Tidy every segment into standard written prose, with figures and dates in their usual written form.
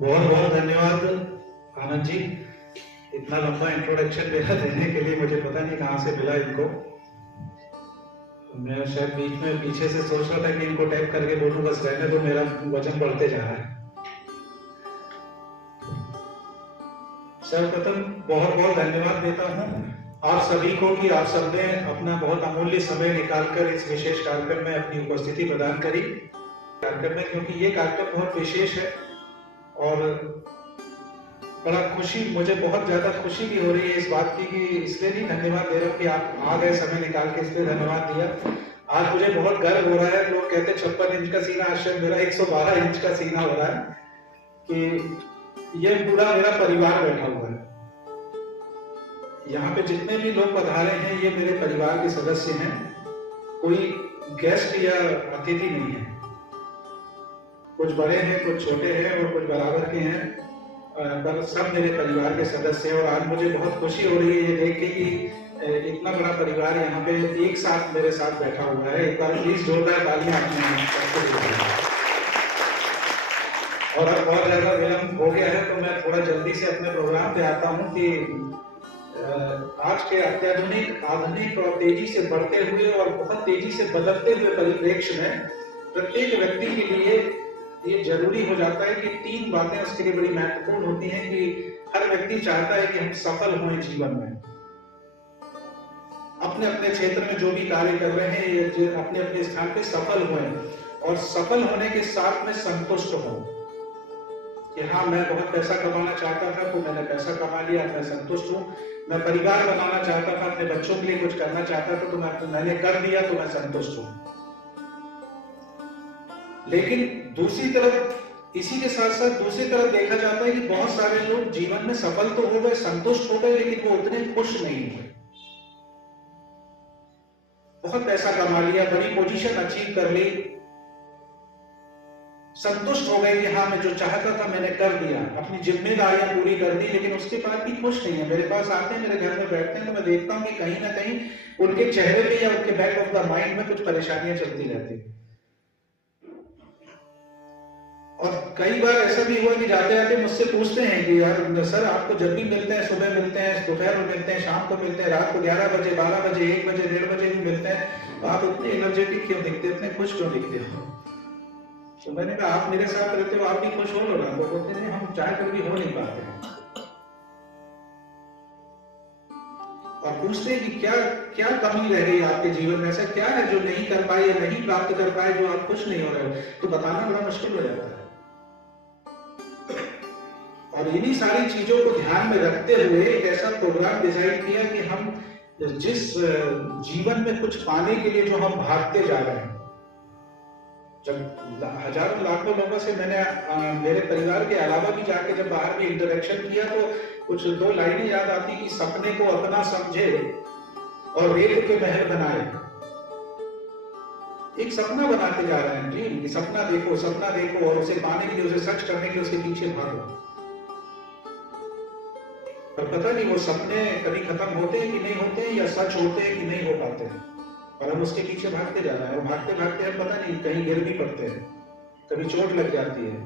बहुत बहुत धन्यवाद आनंद जी। इतना लंबा इंट्रोडक्शन मेरा देने के लिए मुझे पता नहीं कहाँ से मिला इनको। मैं शायद बीच में पीछे से सोच रहा था कि इनको टैग करके बोलूं बस रहने दो, मेरा वजन बढ़ते जा रहा है। सर्वप्रथम बहुत बहुत धन्यवाद देता हूँ आप सभी को कि आप सबने अपना बहुत अमूल्य समय निकालकर इस विशेष कार्यक्रम में अपनी उपस्थिति प्रदान करी कार्यक्रम में, क्योंकि ये कार्यक्रम बहुत विशेष है और बड़ा मुझे बहुत ज्यादा खुशी भी हो रही है इस बात की कि इसलिए नहीं धन्यवाद दे रहा हूँ कि आप आ गए समय निकाल के, इसलिए धन्यवाद दिया। आज मुझे बहुत गर्व हो रहा है। लोग कहते 56 इंच का सीना, आज मेरा 112 इंच का सीना हो रहा है कि ये पूरा मेरा परिवार बैठा हुआ है। यहाँ पे जितने भी लोग पधारे हैं ये मेरे परिवार के सदस्य हैं, कोई गेस्ट या अतिथि नहीं है। कुछ बड़े हैं, कुछ छोटे हैं और कुछ बराबर के हैं, पर सब मेरे परिवार के सदस्य हैं। और आज मुझे बहुत खुशी हो रही है ये देख के कि इतना बड़ा परिवार यहाँ पे एक साथ मेरे साथ बैठा हुआ है। एक बार प्लीज जोरदार तालियां आपने। और अब बहुत ज्यादा विलंब हो गया है तो मैं थोड़ा जल्दी से अपने प्रोग्राम पे आता हूँ कि आज के अत्याधुनिक, आधुनिक और तेजी से बढ़ते हुए और बहुत तेजी से बदलते हुए परिप्रेक्ष्य में प्रत्येक व्यक्ति के लिए ये जरूरी हो जाता है कि 3 बातें उसके लिए बड़ी महत्वपूर्ण होती हैं कि हर व्यक्ति चाहता है कि हम सफल हों जीवन में, अपने अपने क्षेत्र में जो भी कार्य कर रहे हैं ये अपने अपने स्थान पे सफल हों और सफल होने के साथ में संतुष्ट हों कि हाँ मैं बहुत पैसा कमाना चाहता था तो मैंने पैसा कमा लिया, मैं संतुष्ट हूँ। मैं परिवार बनाना चाहता था, अपने बच्चों के लिए कुछ करना चाहता था तो मैंने कर दिया तो मैं संतुष्ट हूँ। लेकिन दूसरी तरफ, इसी के साथ साथ दूसरी तरफ देखा जाता है कि बहुत सारे लोग जीवन में सफल तो हो गए, संतुष्ट हो गए, लेकिन वो उतने खुश नहीं हुए। बहुत पैसा कमा लिया, बड़ी पोजीशन अचीव कर ली, संतुष्ट हो गए कि हाँ मैं जो चाहता था मैंने कर दिया, अपनी जिम्मेदारियां पूरी कर दी, लेकिन उसके बाद भी खुश नहीं है। मेरे पास आते हैं, मेरे घर में बैठते हैं तो मैं देखता हूं कि कहीं ना कहीं उनके चेहरे पे या उनके बैक ऑफ द माइंड में कुछ परेशानियां चलती रहती है। और कई बार ऐसा भी हुआ कि जाते जाते मुझसे पूछते हैं कि यार सर आपको जब भी मिलते हैं, सुबह मिलते हैं, दोपहर में मिलते हैं, शाम को मिलते हैं, रात को 11 बजे, 12 बजे, 1 बजे, 1:30 बजे भी मिलते हैं, तो आप इतने एनर्जेटिक क्यों दिखते, इतने खुश क्यों दिखते हो? तो मैंने कहा आप मेरे साथ रहते हो, आप भी खुश हो ना? तो बोलते नहीं हम चाहे कर भी हो नहीं पाते हैं। और पूछते हैं कि क्या क्या कमी रह गई आपके जीवन में, ऐसा क्या है जो नहीं कर पाए या नहीं प्राप्त कर पाए जो आप खुश नहीं हो रहे हो? तो बताना बड़ा मुश्किल हो जाता है। और इन्हीं सारी चीजों को ध्यान में रखते हुए एक ऐसा प्रोग्राम डिजाइन किया कि हम जिस जीवन में कुछ पाने के लिए जो हम भागते जा रहे हैं, जब हजारों लाखों लोगों से मैंने मेरे परिवार के अलावा भी जाके जब बाहर में इंटरेक्शन किया तो कुछ 2 लाइनें याद आती कि सपने को अपना समझे और रेत के महल बनाए। एक सपना बनाते जा रहे हैं जी, सपना देखो और उसे पाने के लिए, उसे सच करने के लिए उसके पीछे भागो। पर पता नहीं वो सपने कभी खत्म होते हैं कि नहीं होते हैं, या सच होते हैं कि नहीं हो पाते हैं, और हम उसके पीछे भागते जा रहे हैं। और भागते भागते हम पता नहीं कहीं गिर भी पड़ते हैं, कभी चोट लग जाती है।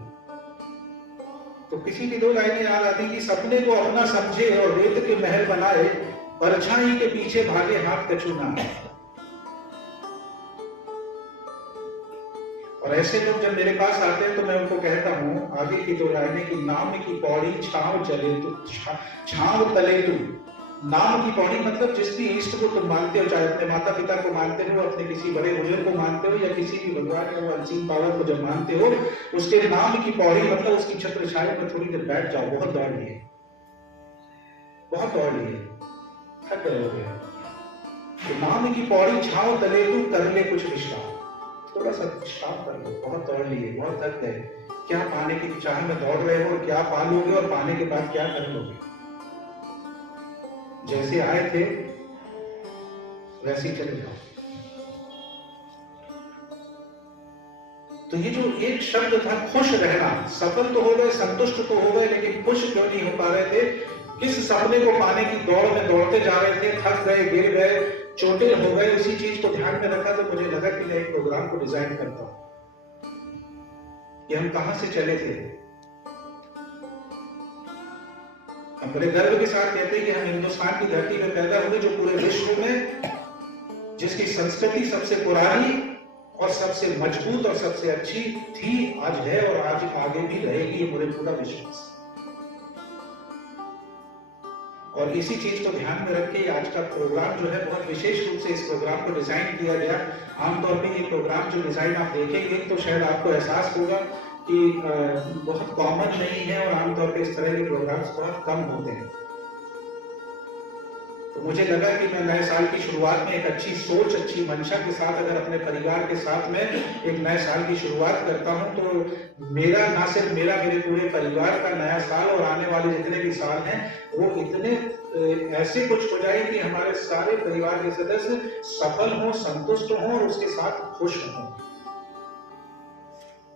तो किसी की 2 लाइनें याद आती कि सपने को अपना समझे और रेत के महल बनाए, परछाई के पीछे भागे हाथ कछू ना। और ऐसे लोग जब मेरे पास आते हैं तो मैं उनको कहता हूँ आगे की 2 लाइनें कि नाम की पौड़ी छांव चले तू, छांव तले तू। नाम की पौड़ी मतलब जिस भी इष्ट को तुम मानते हो, चाहे अपने माता पिता को मानते हो, अपने किसी बड़े बुजुर्ग को मानते हो, या किसी भी भगवान या अनसीन पावर को जब मानते हो, उसके नाम की पौड़ी मतलब उसकी छत्र छाया में थोड़ी देर बैठ जाओ। बहुत दौड़ लिए, बहुत दौड़ लिए, थक गए हो गए। तो नाम की पौड़ी छांव तले तू, कर ले कुछ विश्राम। थोड़ा सा विश्राम कर लो, बहुत दौड़ लिए, बहुत थक गए। क्या पाने की चाह में दौड़ रहे हो, और क्या पा लोगे, और पाने के बाद क्या कर लोगे? जैसे आए थे वैसे ही चले जाओ। तो ये जो एक शब्द था खुश रहना, सफल तो हो गए, संतुष्ट तो हो गए, लेकिन खुश क्यों नहीं हो पा रहे थे? किस सपने को पाने की दौड़ में दौड़ते जा रहे थे, थक गए, गिर गए, चोटिल हो गए। उसी चीज को ध्यान में रखा तो मुझे लगा कि मैं एक प्रोग्राम को डिजाइन करता हूं कि हम कहां से चले थे बड़े गर्व के साथ कहते हैं कि हम हिंदुस्तान की धरती में पैदा हुए, जो पूरे विश्व में जिसकी संस्कृति सबसे पुरानी और सबसे मजबूत और सबसे अच्छी थी, आज है और आज आगे भी रहेगी, ये मुझे पूरा विश्वास। और इसी चीज को ध्यान में रख के आज का प्रोग्राम जो है बहुत विशेष रूप से इस प्रोग्राम को डिजाइन किया गया। आमतौर पे ये प्रोग्राम जो डिजाइन आप देखेंगे तो शायद आपको एहसास होगा कि बहुत कॉमन नहीं है और आमतौर पे इस तरह के प्रोग्राम्स बहुत कम होते हैं। तो मुझे लगा कि मैं नए साल की शुरुआत में एक अच्छी सोच, अच्छी मंशा के साथ अगर अपने परिवार के साथ में एक नए साल की शुरुआत करता हूं तो मेरा, ना सिर्फ मेरा, मेरे पूरे परिवार का नया साल और आने वाले जितने भी साल हैं वो इतने ऐसे कुछ हो जाए कि हमारे सारे परिवार के सदस्य सफल हों, संतुष्ट हों और उसके साथ खुश हों।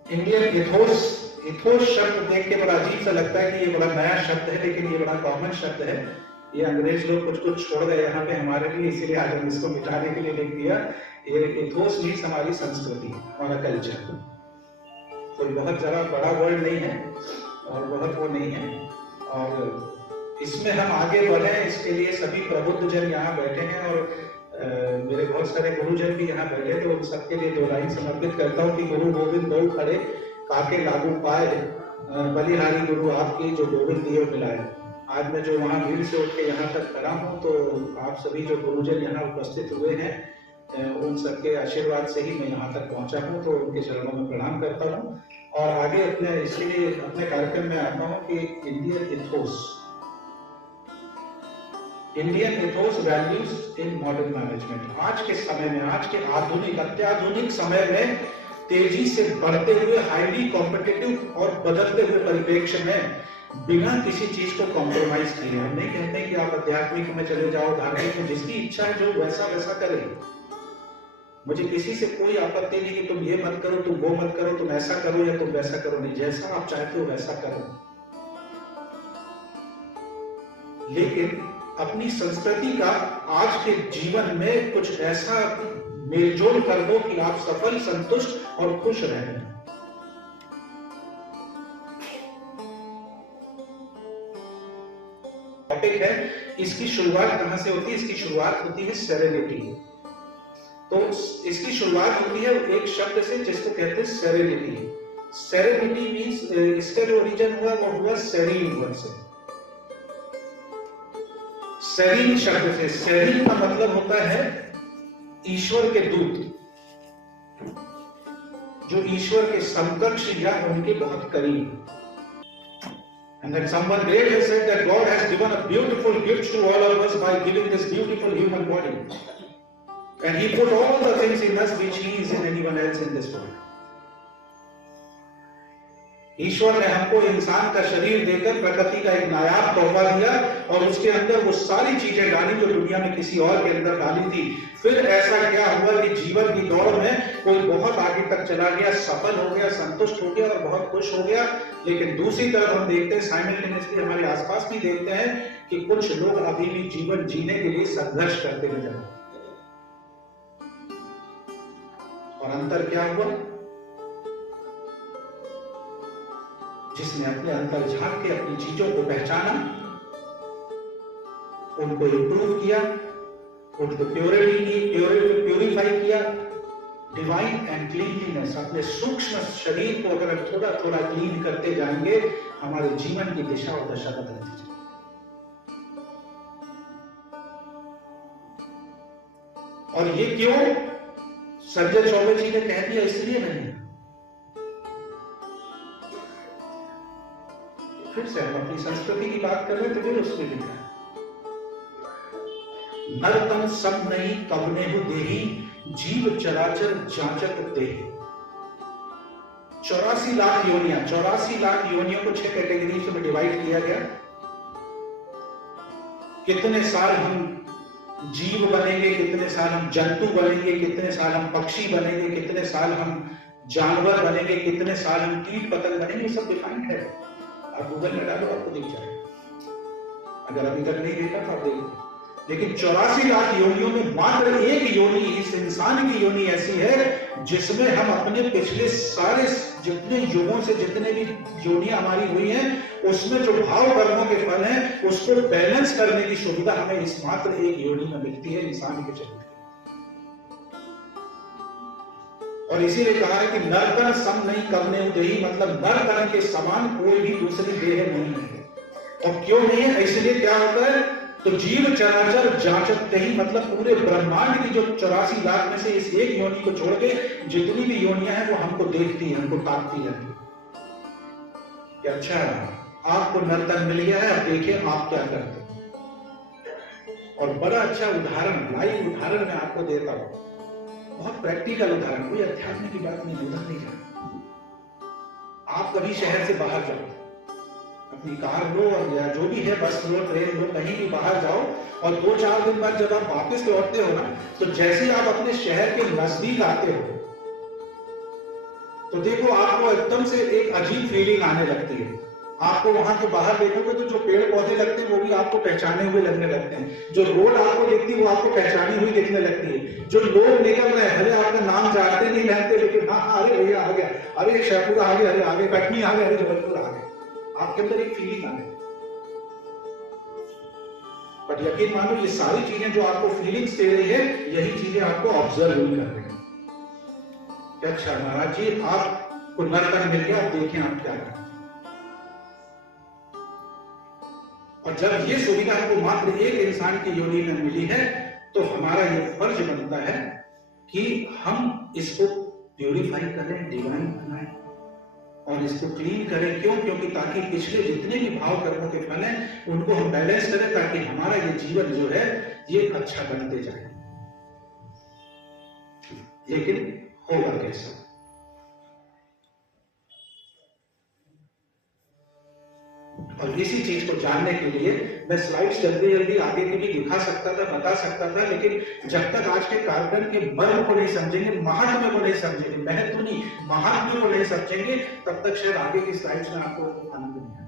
इंडियन इथोस शब्द देख के बड़ा अजीब सा लगता है कि ये बड़ा नया शब्द है, लेकिन ये बड़ा कॉमन शब्द है। ये अंग्रेज लोग कुछ कुछ छोड़ गए यहाँ पे हमारे लिए, इसीलिए आज हम इसको मिटाने के लिए लिख दिया। ये इथोस मीन्स हमारी संस्कृति, हमारा कल्चर। कोई बहुत ज्यादा बड़ा वर्ड नहीं है और बहुत वो नहीं है, और इसमें हम आगे बढ़े इसके लिए सभी प्रबुद्ध जन यहाँ बैठे हैं और मेरे बहुत सारे गुरुजन भी यहाँ बैठे, तो उन सबके लिए 2 लाइन समर्पित करता हूँ कि गुरु गोविंद दो खड़े काके लागू पाए, बलिहारी गुरु आपकी जो गोविंद दियो मिलाए। आज मैं जो वहाँ भीड़ से उठ के यहाँ तक खड़ा हूँ, तो आप सभी जो गुरुजन यहाँ उपस्थित हुए हैं उन सबके आशीर्वाद से ही मैं यहाँ तक पहुँचा हूँ, तो उनके चरणों में प्रणाम करता हूँ। और आगे अपने इसलिए अपने कार्यक्रम में आता हूँ कि Indian ethos values in modern management. आज के समय में, आज के आधुनिक अत्याधुनिक समय में तेजी से बढ़ते हुए हाईली कॉम्पिटिटिव और बदलते हुए परिप्रेक्ष्य में बिना किसी चीज को कॉम्प्रोमाइज किए, हम नहीं कहते कि आप आध्यात्मिक में चले जाओ, धार्मिक में, जिसकी इच्छा है जो वैसा वैसा करे। मुझे किसी से कोई आपत्ति नहीं कि तुम ये मत करो, तुम वो मत करो, तुम ऐसा करो या तुम वैसा करो, नहीं, जैसा आप चाहते हो वैसा करो। लेकिन अपनी संस्कृति का आज के जीवन में कुछ ऐसा मेलजोल कर दो कि आप सफल, संतुष्ट और खुश रहें। टॉपिक है, इसकी शुरुआत कहां से होती है? इसकी शुरुआत होती है सेरेनिटी। तो इसकी शुरुआत होती है एक शब्द से जिसको कहते हैं सेरेनिटी। सेरेनिटी मींस, इसका जो ओरिजिन हुआ वो हुआ सेरीन वर्ड से, सेरीन शब्द से। सेरीन का मतलब होता है ईश्वर के दूत, जो ईश्वर के समकक्ष या उनके बहुत करीब। And that someone great has said that God has given a beautiful gift to all of us by giving this beautiful human body. And He put all the things in us which He is in anyone else in this world. ईश्वर ने हमको इंसान का शरीर देकर प्रकृति का एक नायाब तोहफा दिया और उसके अंदर वो सारी चीजें डाली जो दुनिया में किसी और के अंदर डाली थी। फिर ऐसा क्या हुआ कि जीवन की दौड़ में कोई बहुत आगे तक चला गया, सफल हो गया, संतुष्ट हो गया और बहुत खुश हो गया। लेकिन दूसरी तरफ हम देखते हैं, साइमल्टेनियसली हमारे आसपास भी देखते हैं कि कुछ लोग अभी भी जीवन जीने के लिए संघर्ष करते नजर आते। और अंतर क्या हुआ? जिसने अपने अंदर झांक के अपनी चीजों को पहचाना, उनको इम्प्रूव किया, उनको प्यूरिफाई किया, डिवाइन एंड क्लीनलीनेस, अपने सूक्ष्म शरीर को अगर थोड़ा थोड़ा क्लीन करते जाएंगे, हमारे जीवन की दिशा और दशा बदलती जाएगी। और ये क्यों? संजय चौबे जी ने कह दिया इसलिए नहीं। फिर से हम अपनी संस्कृति की बात कर रहे हैं तो फिर उसमें लिखा है, नरतम सब नहीं कवने हो देही, जीव चराचर जांचक देही। 84 लाख योनियां, 84 लाख योनियों को 6 कैटेगरीज में डिवाइड किया गया। कितने साल हम जीव बनेंगे, कितने साल हम जंतु बनेंगे, कितने साल हम पक्षी बनेंगे, कितने साल हम जानवर बनेंगे, कितने साल हम कीट पतंग बनेंगे, ये सब डिफाइंड है। आप गूगल में डालो, आपको दिख जाएगा। अगर अभी तक नहीं देखा तो आप देखो। लेकिन 84 लाख योनियों में मात्र एक योनि, इस इंसान की योनि ऐसी है जिसमें हम अपने पिछले सारे जितने युगों से जितने भी योनियां हमारी हुई हैं उसमें जो भाव कर्मों के फल हैं उसको बैलेंस करने की सुविधा हमें इस मात्र एक योनि में मिलती है, इंसान के शरीर। और इसीलिए कहा है कि नरतन सम नहीं करने देही, मतलब नरतन के समान कोई भी दूसरी देह नहीं है। और क्यों नहीं है, इसलिए क्या होता है, तो जीव चराचर जांचते ही, मतलब पूरे ब्रह्मांड की जो 84 लाख में से इस एक योनि को छोड़ के जितनी भी योनियां हैं वो हमको देखती है, हमको ताकती रहती है कि अच्छा आपको नर्तन मिल गया है, अब देखिए आप क्या करते हैं। और बड़ा अच्छा उदाहरण, लाइव उदाहरण मैं आपको देता हूं, बहुत प्रैक्टिकल उदाहरण, कोई अध्यात्म की बात नहीं, उधर नहीं जाए। आप कभी शहर से बाहर जाओ, अपनी कार लो और या जो भी है बस लो, ट्रेन लो, कहीं भी बाहर जाओ और 2-4 दिन बाद जब आप वापस लौटते हो ना, तो जैसे ही आप अपने शहर के नजदीक आते हो तो देखो आपको एकदम से एक अजीब फीलिंग आने लगती है। आपको वहां के बाहर देखोगे तो जो पेड़ पौधे लगते हैं वो भी आपको पहचाने हुए लगने लगते हैं, जो रोड आपको दिखती है वो आपको पहचानी हुई दिखने लगती है, जो लोग निकल रहे हैं भले आपका नाम जानते नहीं जानते, लेकिन हाँ अरे भैया आ गया, अरे शेखपुरा आ गया, अरे आगे कटनी आ गया, अरे जबलपुर आ गया, आपके अंदर एक फीलिंग आ गई। बट यकीन मानो ये सारी चीजें जो आपको फीलिंग्स दे रही है, यही चीजें आपको ऑब्जर्व भी कर रही है। अच्छा महाराज जी आपको नर्तन मिल गया, आप देखें आप क्या करें। और जब ये सुविधा हमको मात्र एक इंसान की योनि में मिली है तो हमारा ये फर्ज बनता है कि हम इसको प्यूरिफाई करें, डिवाइन बनाएं और इसको क्लीन करें। क्यों? क्योंकि ताकि पिछले जितने भी भाव कर्मों के फल हैं उनको हम बैलेंस करें, ताकि हमारा ये जीवन जो है ये अच्छा बनते जाए। लेकिन होगा कैसा? और इसी चीज को जानने के लिए मैं स्लाइड्स जल्दी जल्दी आगे की भी दिखा सकता था, बता सकता था, लेकिन जब तक आज के कार्यक्रम के मर्म को नहीं समझेंगे, महात्म्य को नहीं समझेंगे, महत्व नहीं महात्म्य को नहीं समझेंगे, तब तक शायद आगे की स्लाइड्स में आपको आनंद नहीं आए।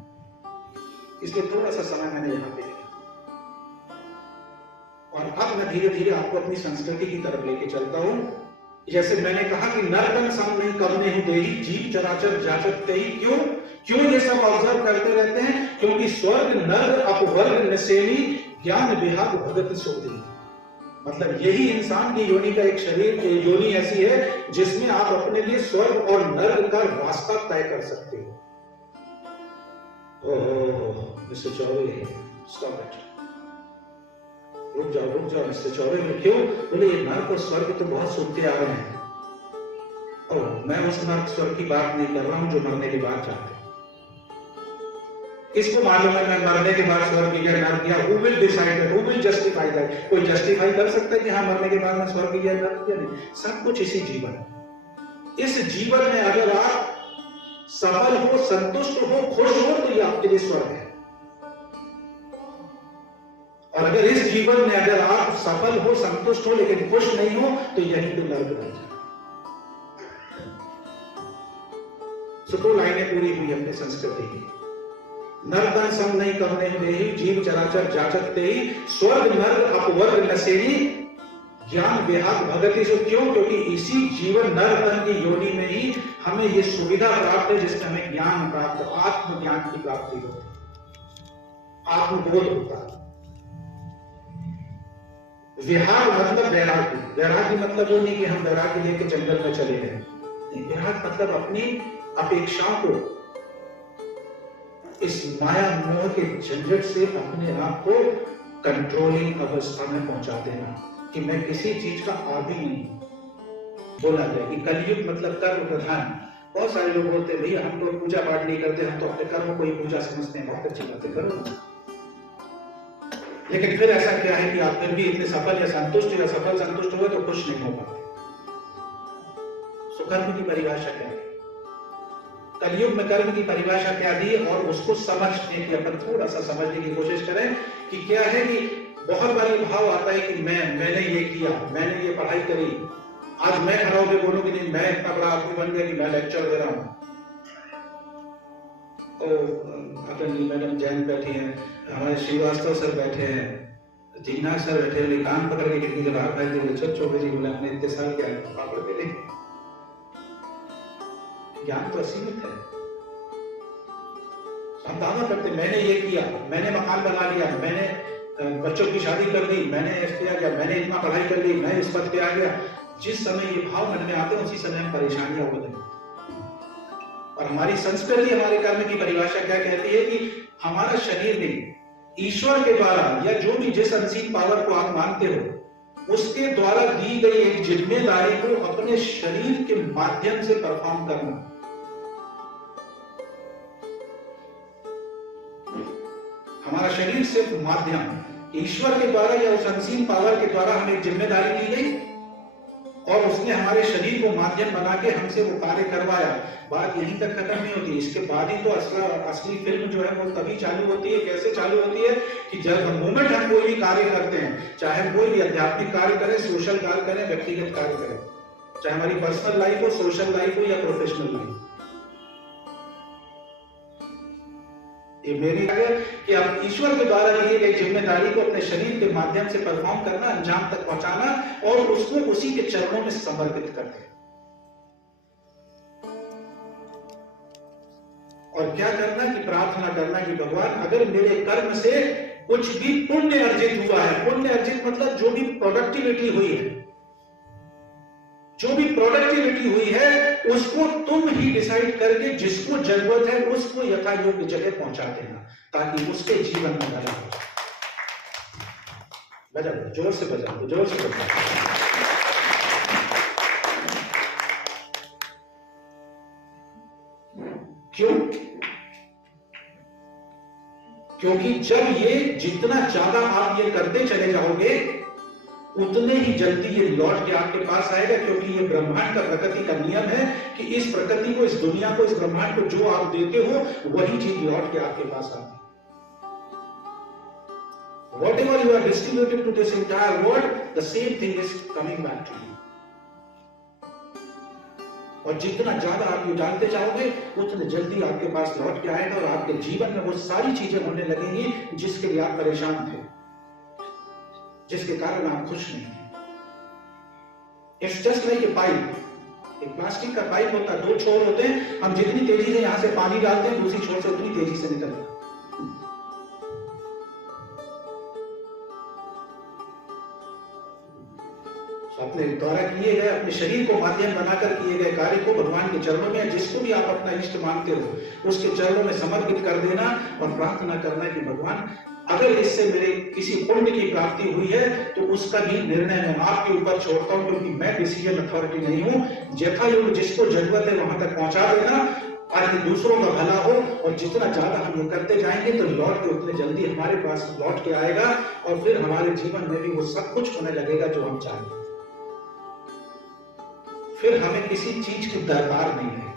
इसलिए थोड़ा सा समय मैंने यहाँ पे लिया और अब मैं धीरे धीरे आपको अपनी संस्कृति की तरफ लेके चलता हूँ। जैसे मैंने कहा कि नर्तन सम नहीं करने ही देही, जीव चराचर जाचकते ही। क्यों ये सब ऑब्जर्व करते रहते हैं? क्योंकि स्वर्ग नर अपवर्ग नसेनी ज्ञान विहाग भगत सोधी, मतलब यही इंसान की योनि का एक शरीर, योनि ऐसी है जिसमें आप अपने लिए स्वर्ग और नर्क का रास्ता तय कर सकते हो। ओह मिस्टर चौबे, स्टॉप इट, रुक जाओ मिस्टर चौबे में। क्यों? बोले ये नर्क और स्वर्ग तो बहुत सुनते आ रहे हैं, और मैं उस नर्क स्वर्ग की बात नहीं कर रहा हूं जो मरने के बाद जाते हैं। किसको मालूम है मैं मरने के बाद स्वर्ग गया नर्क गया? Who will decide that, who will justify that? कोई जस्टिफाई कर सकता है कि हाँ मरने के बाद मैं स्वर्ग गया नर्क गया? नहीं, सब कुछ इसी जीवन में। इस जीवन में अगर आप सफल हो, संतुष्ट हो, खुश हो तो ये आपके लिए स्वर्ग है। और अगर इस जीवन में अगर आप सफल हो, संतुष्ट हो, लेकिन खुश नहीं हो तो यही तो नर्क है। तो लाइनें पूरी हुई अपनी संस्कृति की। नर्तन सम नहीं करने देही, जीव चराचर जाचकते ही, स्वर्ग नर अपवर्ग नसेनी ज्ञान विहाग भगति। सो क्यों? क्योंकि इसी जीवन नर्तन की योनि में ही हमें ये सुविधा प्राप्त है जिससे हमें ज्ञान प्राप्त, आत्मज्ञान की प्राप्ति होती है, आत्मबोध होता है। विहाग मतलब वैराग्य। वैराग्य मतलब वो नहीं कि हम वैराग्य लेके जंगल में चले गए, विहाग मतलब अपनी अपेक्षाओं को, इस माया मोह के झंझट से अपने आप को कंट्रोलिंग अवस्था में पहुंचा देना कि मैं किसी चीज का आदी नहीं। बोला जाए कि कलयुग मतलब कर्म प्रधान। बहुत सारे लोग बोलते हैं भैया हम तो पूजा पाठ नहीं करते, हम तो अपने कर्म को ही पूजा समझते हैं। बहुत अच्छी बातें करो, लेकिन फिर ऐसा क्या है कि आप फिर भी इतने सफल या संतुष्ट या सफल संतुष्ट हुए तो खुश नहीं हो पाते। कर्म की परिभाषा क्या है? कलयुग में कर्म की परिभाषा क्या दी और उसको समझने की अपन थोड़ा सा समझने की कोशिश करें कि क्या है कि बहुत बार भाव आता है कि मैंने ये किया, मैंने ये पढ़ाई करी, आज मैं खड़ा होकर बोलूं कि नहीं मैं इतना बड़ा आदमी बन गया कि मैं लेक्चर दे रहा हूं। तो अतुल जी मैडम जैन बैठी हैं, हमारे श्रीवास्तव सर बैठे हैं, जिन्ना सर बैठे बोले कान पकड़ के खिड़की के बाहर बैठे बोले चल चौबे जी बोले हमने इतने साल क्या पापड़ बेले। ज्ञान तो असीमित है। हम दावा करते मैंने ये किया, मैंने मकान बना लिया, मैंने बच्चों की शादी कर दी, मैंने ऐसे किया गया, मैंने इतना पढ़ाई कर ली, मैं इस पद पे आ गया। जिस समय ये भाव मन में आते हैं उसी समय हम परेशानियां होती हैं। और हमारी संस्कृति हमारे कर्म की परिभाषा क्या कहती है कि हमारा शरीर में ईश्वर के द्वारा या जो भी जिस अनसीन पावर को आप मानते हो उसके द्वारा दी गई एक जिम्मेदारी को अपने शरीर के माध्यम से परफॉर्म करना। हमारा शरीर सिर्फ माध्यम, ईश्वर के द्वारा या उस अनसीन पावर के द्वारा हमें एक जिम्मेदारी दी गई और उसने हमारे शरीर को माध्यम बना के हमसे वो कार्य करवाया। बात यहीं तक खत्म नहीं होती, इसके बाद ही तो असली फिल्म जो है वो तभी चालू होती है। कैसे चालू होती है कि जब मोमेंट हम कोई भी कार्य करते हैं, चाहे कोई भी आध्यात्मिक कार्य करें, सोशल कार्य करें, व्यक्तिगत कार्य करें, चाहे हमारी पर्सनल लाइफ हो, सोशल लाइफ हो या प्रोफेशनल लाइफ, ये मेरी है कि आप ईश्वर के द्वारा दिए गई जिम्मेदारी को अपने शरीर के माध्यम से परफॉर्म करना, अंजाम तक पहुंचाना और उसको उसी के चरणों में समर्पित कर दें। और क्या करना कि प्रार्थना करना कि भगवान अगर मेरे कर्म से कुछ भी पुण्य अर्जित हुआ है, पुण्य अर्जित मतलब जो भी प्रोडक्टिविटी हुई है, जो भी प्रोडक्टिविटी हुई है उसको तुम ही डिसाइड करके जिसको जरूरत है उसको यथा योग्य जगह पहुंचा देना ताकि उसके जीवन में भला हो। बजा जोर से बजा, जोर से बजा। क्यों? क्योंकि जब ये जितना ज्यादा आप ये करते चले जाओगे उतने ही जल्दी ये लौट के आपके पास आएगा, क्योंकि ये ब्रह्मांड का प्रकृति का नियम है कि इस प्रकृति को, इस दुनिया को, इस ब्रह्मांड को जो आप देते हो वही चीज लौट के आपके पास आती है। Whatever you are distributing to this entire world, the same thing is coming back to you. और जितना ज्यादा आप ये डालते जाओगे उतने जल्दी आपके पास लौट के आएगा और आपके जीवन में वो सारी चीजें होने लगेंगी जिसके लिए आप परेशान थे, जिसके कारण आप खुश नहीं थे। It's just like a pipe. एक प्लास्टिक का पाइप होता है, दो छोर होते हैं, हम जितनी तेजी से यहां से पानी डालते हैं दूसरी छोर से उतनी तेजी से निकलता है। अपने द्वारा किए गए, अपने शरीर को माध्यम बनाकर किए गए कार्य को भगवान के चरणों में, जिसको भी आप अपना इष्ट मानते हो उसके चरणों में समर्पित कर देना और प्रार्थना करना कि भगवान अगर इससे मेरे किसी पुण्य की प्राप्ति हुई है तो उसका भी निर्णय मैं आपके ऊपर छोड़ता हूं, क्योंकि मैं डिसीजन अथॉरिटी नहीं हूं। यथायोग्य जिसको जरूरत है वहां तक पहुंचा देना ताकि दूसरों का भला हो। और जितना ज्यादा हम ये करते जाएंगे तो लौट के उतने जल्दी हमारे पास लौट के आएगा और फिर हमारे जीवन में भी वो सब कुछ होने लगेगा जो हम चाहेंगे। फिर हमें किसी चीज की दरकार नहीं है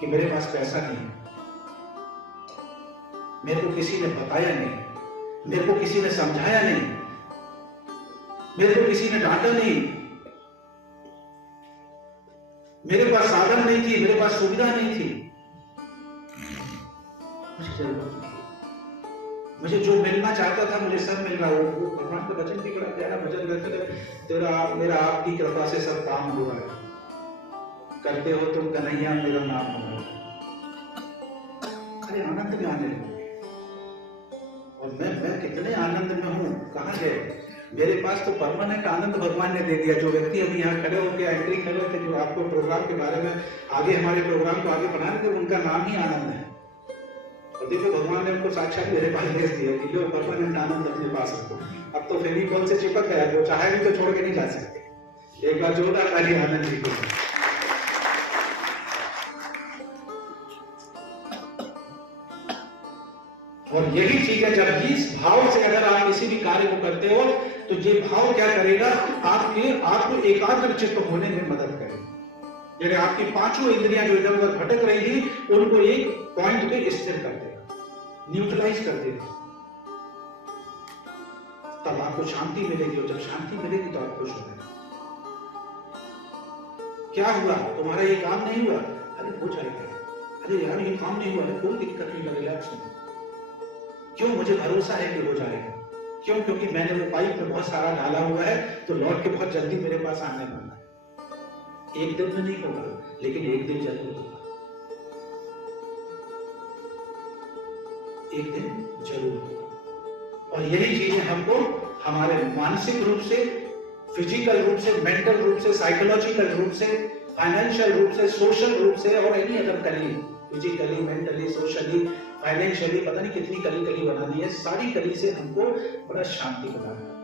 कि मेरे पास पैसा नहीं है, मेरे को किसी ने बताया नहीं, मेरे को किसी ने समझाया नहीं, मेरे को किसी ने डांटा नहीं, मेरे पास साधन नहीं थी, मेरे पास सुविधा नहीं थी, मुझे जो मिलना चाहता था मुझे सब मिल रहा। वो भगवान का वचन भी बड़ा प्यारा भजन करते, मेरा आपकी कृपा से सब काम हुआ है, करते हो तुम कन्हैया मेरा नाम हो। अरे आनंद में आने लगे और मैं कितने आनंद में हूँ, कहाँ गए? मेरे पास तो परमानेंट आनंद भगवान ने दे दिया। जो व्यक्ति अभी यहाँ खड़े होकर एंट्री कर रहे थे, जो आपको प्रोग्राम के बारे में आगे हमारे प्रोग्राम को आगे बढ़ाने थे, उनका नाम ही आनंद है। और देखो भगवान ने उनको साक्षात मेरे पास भेज दिया कि लो परमानेंट आनंद अपने पास रखो। अब तो फेविकॉल से चिपक गया, जो चाहे भी तो छोड़ के नहीं जा सकते। एक बार जोरदार ताली आनंद जी को। और यही चीज है, जब इस भाव से अगर आप किसी भी कार्य को करते हो तो ये भाव क्या करेगा, आपको एकाग्र चित्त होने में मदद करेगा। यानी आपकी पांचों इंद्रियां जो इधर उधर भटक रही थी उनको एक पॉइंट पे स्थिर कर देगा, न्यूट्रलाइज कर देगा। तब आपको शांति मिलेगी और जब शांति मिलेगी तो आप खुश हो जाएंगे। क्या हुआ, तुम्हारा ये काम नहीं हुआ? अरे हो जाएगा। अरे यार ये काम नहीं हुआ है, कोई दिक्कत नहीं, रिलैक्स नहीं। क्यों? मुझे भरोसा है कि हो जाएगा। क्यों? क्योंकि मैंने वो पाइप में बहुत सारा डाला हुआ है, तो लौट के बहुत जल्दी मेरे पास आने वाला है। एक दिन में नहीं होगा, लेकिन एक दिन जरूर होगा, एक दिन जरूर होगा। और यही चीजें हमको हमारे मानसिक रूप से, फिजिकल रूप से, मेंटल रूप से, साइकोलॉजिकल रूप से, फाइनेंशियल रूप से, सोशल रूप से और एनी अदर कली, फिजिकली, मेंटली, सोशली, फाइनेंशियली, पता नहीं कितनी कली कली बनानी है, सारी कली से हमको बड़ा शांति बनाना है।